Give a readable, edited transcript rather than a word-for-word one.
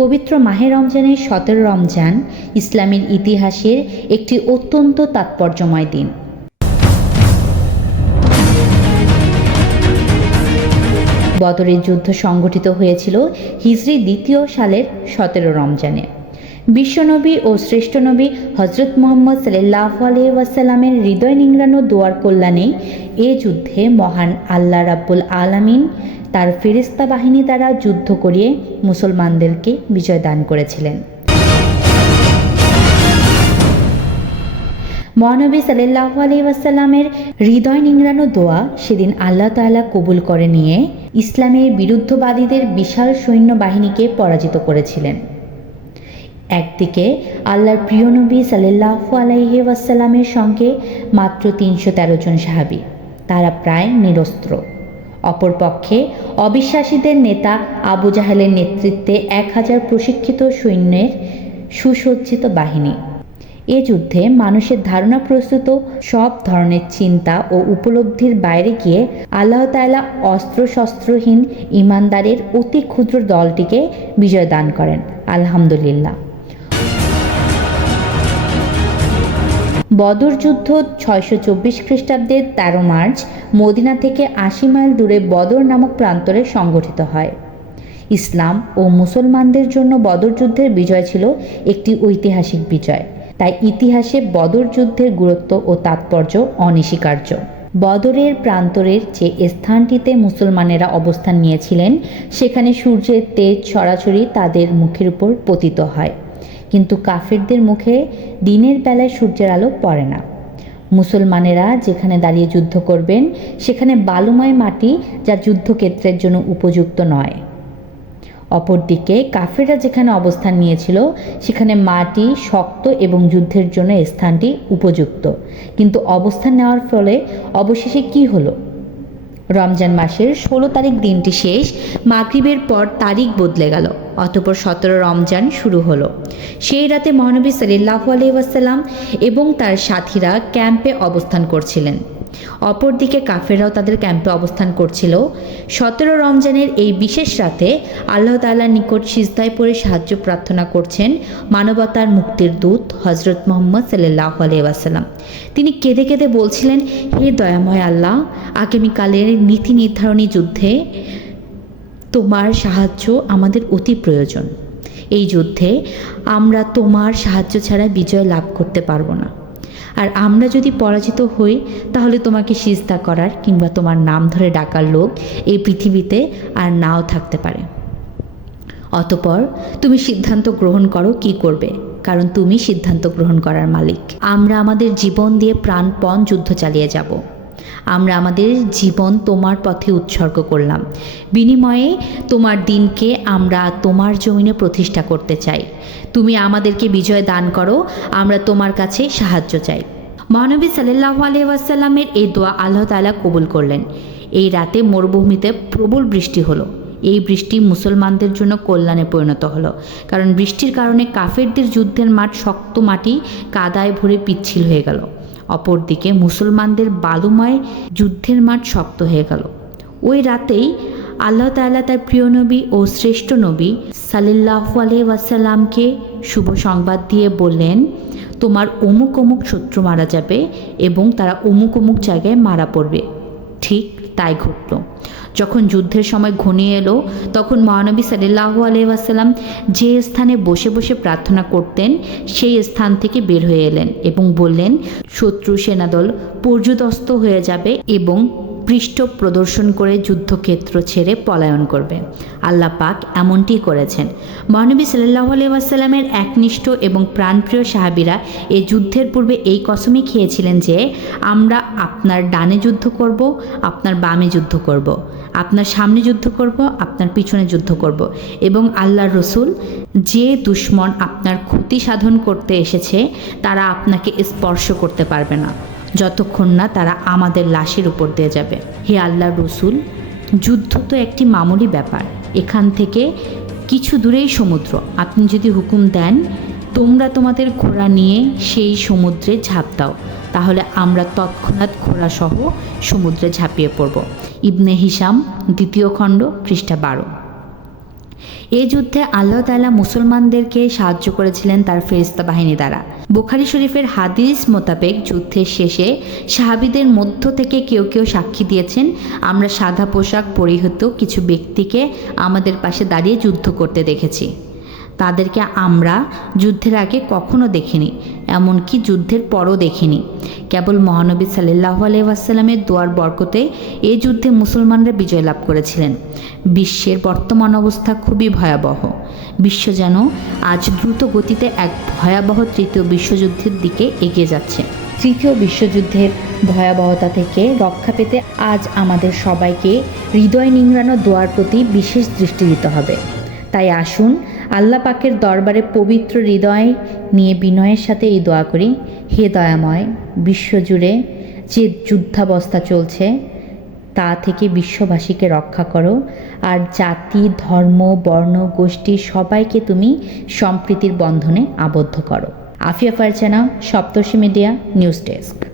পবিত্র মাহে রমজানের 17 রমজান ইসলামের ইতিহাসের একটি অত্যন্ত তাৎপর্যময় দিন। বদরের যুদ্ধ সংগঠিত হয়েছিল হিজরি 2য় সালের 17 রমজানে। বিশ্বনবী ও শ্রেষ্ঠ নবী হজরত মুহাম্মদ সাল্লাল্লাহু আলাইহি ওয়াসাল্লামের হৃদয় নিংড়ানো দোয়ার কল্যাণে এ যুদ্ধে মহান আল্লাহ রাব্বুল আলামিন তার ফেরেশতা বাহিনী দ্বারা যুদ্ধ করিয়ে মুসলমানদেরকে বিজয় দান করেছিলেন। মহানবী সাল্লাল্লাহু আলাইহি ওয়াসাল্লামের হৃদয় নিংড়ানো দোয়া সেদিন আল্লাহ তাআলা কবুল করে নিয়ে ইসলামের বিরুদ্ধবাদীদের বিশাল সৈন্যবাহিনীকে পরাজিত করেছিলেন। একদিকে আল্লাহর প্রিয় নবী সাল্লাল্লাহু আলাইহি ওয়াসাল্লামের সঙ্গে মাত্র 313 জন সাহাবী, তারা প্রায় নিরস্ত্র। অপরপক্ষে অবিশ্বাসীদের নেতা আবু জাহেলের নেতৃত্বে 1000 প্রশিক্ষিত সৈন্যের সুসজ্জিত বাহিনী। এ যুদ্ধে মানুষের ধারণা প্রস্তুত সব ধরনের চিন্তা ও উপলব্ধির বাইরে গিয়ে আল্লাহ তাআলা অস্ত্রশস্ত্রহীন ঈমানদারের অতি ক্ষুদ্র দলটিকে বিজয় দান করেন। আলহামদুলিল্লাহ। বদর যুদ্ধ 624 খ্রিস্টাব্দের 13 মার্চ মদিনা থেকে 80 মাইল দূরে বদর নামক প্রান্তরে সংগঠিত হয়। ইসলাম ও মুসলমানদের জন্য বদর যুদ্ধের বিজয় ছিল একটি ঐতিহাসিক বিজয়। তাই ইতিহাসে বদর যুদ্ধের গুরুত্ব ও তাৎপর্য অনস্বীকার্য। বদরের প্রান্তরের যে স্থানটিতে মুসলমানেরা অবস্থান নিয়েছিলেন সেখানে সূর্যের তেজ সরাসরি তাদের মুখের উপর পতিত হয়, কিন্তু কাফেরদের মুখে দিনের বেলায় সূর্যের আলো পড়ে না। মুসলমানেরা যেখানে দাঁড়িয়ে যুদ্ধ করবেন সেখানে বালুময় মাটি, যা যুদ্ধক্ষেত্রের জন্য উপযুক্ত নয়। অপরদিকে কাফেররা যেখানে অবস্থান নিয়েছিল সেখানে মাটি শক্ত এবং যুদ্ধের জন্য স্থানটি উপযুক্ত। কিন্তু অবস্থান নেওয়ার ফলে অবশেষে কি হলো? রমজান মাসের 16 তারিখ দিনটি শেষ, মাগরিবের পর তারিখ বদলে গেল। অতঃপর 17 রমজান শুরু হলো। সেই রাতে মহানবী সাল্লাল্লাহু আলাইহি ওয়াসাল্লাম এবং তার সাথীরা ক্যাম্পে অবস্থান করছিলেন। অপরদিকে কাফেররাও তাদের ক্যাম্পে অবস্থান করছিল। 17 রমজানের এই বিশেষ রাতে আল্লাহ তাআলার নিকট সিজদায় পড়ে সাহায্য প্রার্থনা করছেন মানবতার মুক্তির দূত হজরত মুহাম্মদ সাল্লাল্লাহু আলাইহি ওয়াসাল্লাম। তিনি কেঁদে কেঁদে বলছিলেন, হে দয়াময় আল্লাহ, আগামীকালের নীতি নির্ধারণী যুদ্ধে তোমার সাহায্য আমাদের অতি প্রয়োজন। এই যুদ্ধে আমরা তোমার সাহায্য ছাড়া বিজয় লাভ করতে পারবো না। আর আমরা যদি পরাজিত হই তাহলে তোমাকে সিজদা করার কিংবা তোমার নাম ধরে ডাকার লোক এই পৃথিবীতে আর নাও থাকতে পারে। অতঃপর তুমি সিদ্ধান্ত গ্রহণ করো কি করবে, কারণ তুমি সিদ্ধান্ত গ্রহণ করার মালিক। আমরা আমাদের জীবন দিয়ে প্রাণপণ যুদ্ধ চালিয়ে যাব। আমরা আমাদের জীবন তোমার পথে উৎসর্গ করলাম। বিনিময়ে তোমার দিনকে আমরা তোমার জমিনে প্রতিষ্ঠা করতে চাই। তুমি আমাদেরকে বিজয় দান করো, আমরা তোমার কাছে সাহায্য চাই। মহানবী সাল্লাল্লাহু আলাইহি ওয়াসাল্লামের এই দোয়া আল্লাহ তাআলা কবুল করলেন। এই রাতে মরুভূমিতে প্রবল বৃষ্টি হলো। এই বৃষ্টি মুসলমানদের জন্য কল্যাণে পরিণত হলো, কারণ বৃষ্টির কারণে কাফেরদের যুদ্ধের মাঠ শক্ত মাটি কাদায় ভরে পিচ্ছিল হয়ে গেল। অপরদিকে মুসলমানদের বালুময় যুদ্ধের মাঠ শক্ত হয়ে গেল। ওই রাতেই আল্লাহ তাআলা তার প্রিয় নবী ও শ্রেষ্ঠ নবী সাল্লাল্লাহু আলাইহি ওয়াসাল্লামকে শুভ সংবাদ দিয়ে বললেন, তোমার অমুক অমুক শত্রু মারা যাবে এবং তারা অমুক অমুক জায়গায় মারা পড়বে। ঠিক তাই ঘটল। যখন যুদ্ধের সময় ঘনিয়ে এলো তখন মহানবী সাল্লাল্লাহু আলাইহি ওয়াসাল্লাম যে স্থানে বসে বসে প্রার্থনা করতেন সেই স্থান থেকে বের হয়ে এলেন এবং বললেন, শত্রু সেনাদল পর্যুদস্ত হয়ে যাবে এবং পৃষ্ঠ প্রদর্শন করে যুদ্ধক্ষেত্র ছেড়ে পলায়ন করবে। আল্লাহ পাক এমনটিই করেছেন। মহানবী সাল্লাল্লাহু আলাইহি ওয়াসাল্লামের একনিষ্ঠ এবং প্রাণপ্রিয় সাহাবীরা এই যুদ্ধের পূর্বে এই কসমই খেয়েছিলেন যে আমরা আপনার ডানে যুদ্ধ করব, আপনার বামে যুদ্ধ করব, আপনার সামনে যুদ্ধ করব, আপনার পিছনে যুদ্ধ করব, এবং আল্লাহর রসুল যে দুশমন আপনার ক্ষতি সাধন করতে এসেছে তারা আপনাকে স্পর্শ করতে পারবে না যতক্ষণ না তারা আমাদের লাশের উপর দিয়ে যাবে। হে আল্লাহর রসুল, যুদ্ধ তো একটি মামুলি ব্যাপার। এখান থেকে কিছু দূরেই সমুদ্র। আপনি যদি হুকুম দেন তোমরা তোমাদের ঘোড়া নিয়ে সেই সমুদ্রে ঝাঁপ দাও, তাহলে আমরা তৎক্ষণাৎ ঘোড়াসহ সমুদ্রে ঝাঁপিয়ে পড়ব। ইবনে হিশাম 2য় খণ্ড পৃষ্ঠা 12। এই যুদ্ধে আল্লাহ তাআলা মুসলমানদেরকে সাহায্য করেছিলেন তার ফেরেশতা বাহিনী দ্বারা। বুখারী শরীফের হাদিস মোতাবেক যুদ্ধের শেষে সাহাবীদের মধ্য থেকে কেউ কেউ সাক্ষী দিয়েছেন, আমরা সাদা পোশাক পরিহিত কিছু ব্যক্তিকে আমাদের পাশে দাঁড়িয়ে যুদ্ধ করতে দেখেছি। তাদেরকে আমরা যুদ্ধের আগে কখনো দেখিনি, এমনকি যুদ্ধের পরও দেখিনি। কেবল মহানবী সাল্লাল্লাহু আলাইহি ওয়াসাল্লামের দোয়ার বরকতে এই যুদ্ধে মুসলমানরা বিজয় লাভ করেছিলেন। বিশ্বের বর্তমান অবস্থা খুবই ভয়াবহ। বিশ্ব যেন আজ দ্রুত গতিতে এক ভয়াবহ তৃতীয় বিশ্বযুদ্ধের দিকে এগিয়ে যাচ্ছে। তৃতীয় বিশ্বযুদ্ধের ভয়াবহতা থেকে রক্ষা পেতে আজ আমাদের সবাইকে হৃদয় নিংড়ানো দোয়ার প্রতি বিশেষ দৃষ্টি দিতে হবে। তাই আসুন আল্লাহ পাকের দরবারে পবিত্র হৃদয় নিয়ে বিনয়ের সাথে এই দোয়া করি, হে দয়াময়, বিশ্বজুড়ে যে যুদ্ধাবস্থা চলছে তা থেকে বিশ্ববাসীকে রক্ষা করো, আর জাতি, ধর্ম, বর্ণ, গোষ্ঠী সবাইকে তুমি সম্প্রীতির বন্ধনে আবদ্ধ করো। আফিয়া ফারজানা, সপ্তর্ষি মিডিয়া, নিউজ ডেস্ক।